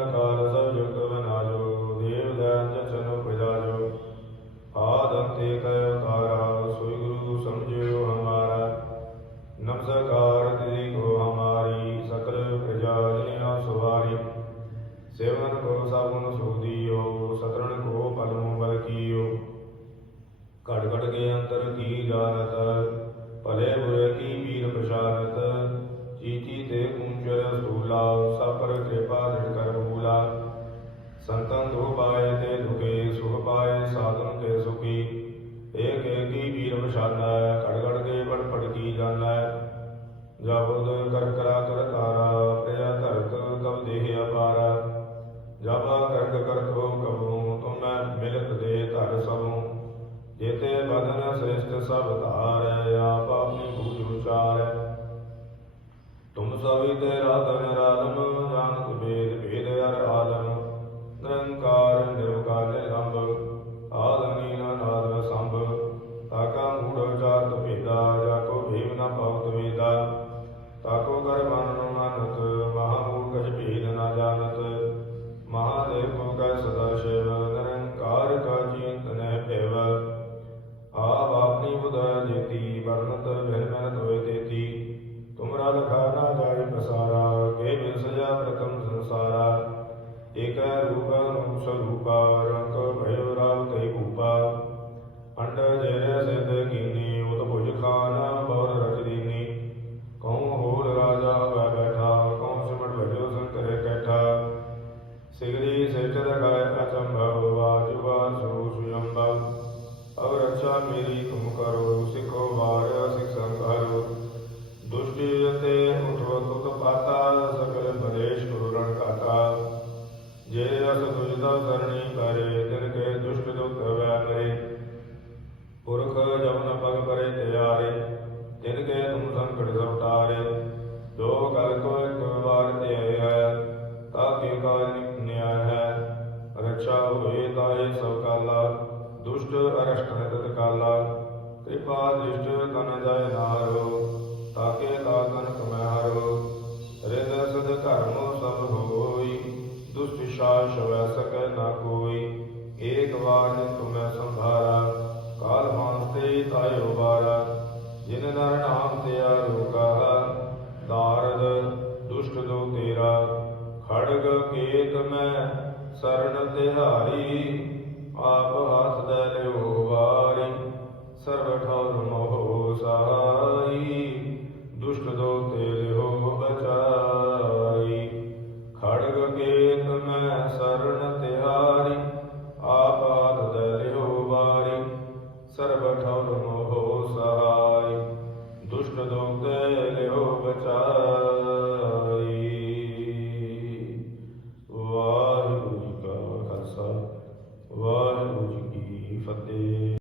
ਜਮਨ ਕਾਲ ਸਭ ਜੁਗਤ ਬਨਾਜੋ ਦੇਵ ਦੈਤ ਜਨ ਪਿਜਾਜੋ। ਆਦ ਅੰਤੇ ਕੈ ਉਤਾਰਾ ਸੋਈ ਗੁਰੂ ਸਮਝਿਓ ਹਮਾਰਾ। ਨਮਸਕਾਰ ਤੇਰੀ ਕੋ ਹਮਾਰੀ, ਸਕਲ ਪ੍ਰਜਾ ਜਨਿਆ ਸੁਵਾਰੀ। ਸੇਵਨ ਕੋ ਸਭਨ ਸੂਦੀਓ ਸਤਰਣ ਕੋ ਪਲਮੋ ਬਲ ਕੀਓ ਘਟ ਘਟ ਕੇ ਅੰਤਰ ਕੀ ਜਾਣਤ, ਭਲੇ ਬੁਰੇ ਕੀ ਵੀਰ ਪਛਾਨਤ। ਚੀਤੀ ਤੇ ਕੁੰਚਰ ਸੂਲਾ, ਸਭ ਪਰ ਕਿਰਪਾ ਸਭ ਧਾਰੈ, ਆਪ ਆਪਣੀ ਬੂਝ ਉਚਾਰੈ ਤੁਮ ਸਭੀ ਤੇ ਰਾਲਮ ਜਾਣਤ ਭੇਦ ਭੇਦ ਅਰ ਆਲਮ। ਨਿਰੰਕਾਰ, ਨਿਰਵਕਾਰ ਨਿਰੰਭ ਆਦ ਨੀਲ ਨਾਦ ਸੰਭ। ਤਾਕਾ ਮੂੜ ਉਚਾਰਤ ਭੇਦਾ ਜਾਕੋ ਭੇਵ ਨ ਭਗਤ ਵੇਦਾ। ਤਾਕੋ ਕਰ ਮਨ ਨੂੰ ਨਾਨਕ ਮਹਾਮੂੜ ਭੇਦ ਨ ਜਾਣਤ। ਮਹਾਦੇਵ ਕੋ ਕੈ ਸਦਾ ਸ਼ਿਵ ঘন ਦੁਸ਼ਟ ਅਰਸ਼ਟ ਕਿਰਪਾ ਦ੍ਰਿਸ਼ਟ ਤਨ ਜਾਇ ਨਾਰੋ, ਤਾਕੇ ਕਾ ਕਨਕ ਰਿਦ ਸਦ ਧਰਮ ਸਭ ਹੋਈ, ਦੁਸ਼ਟ ਸ਼ਾਸ ਵੈ ਸਕੈ ਨਾ ਕੋਈ, ਏਕ ਵਾਰ ਤੁਮੈ ਸੰਭਾਰਾ, ਕਾਲ ਮਾਨਸ ਤੇ ਤਾਇ ਜਿਨ ਨਰ ਨਾਮ ਤੇ ਆਰੋਗਾ ਦਾਰਦ ਦੁਸ਼ਟ ਦੋ ਤੇਰਾ, ਖੜਗ ਕੇਤ ਮੈਂ, ਸਰਣ ਤਿਹਾਰੀ, ਆਪ ਵਾਰੀ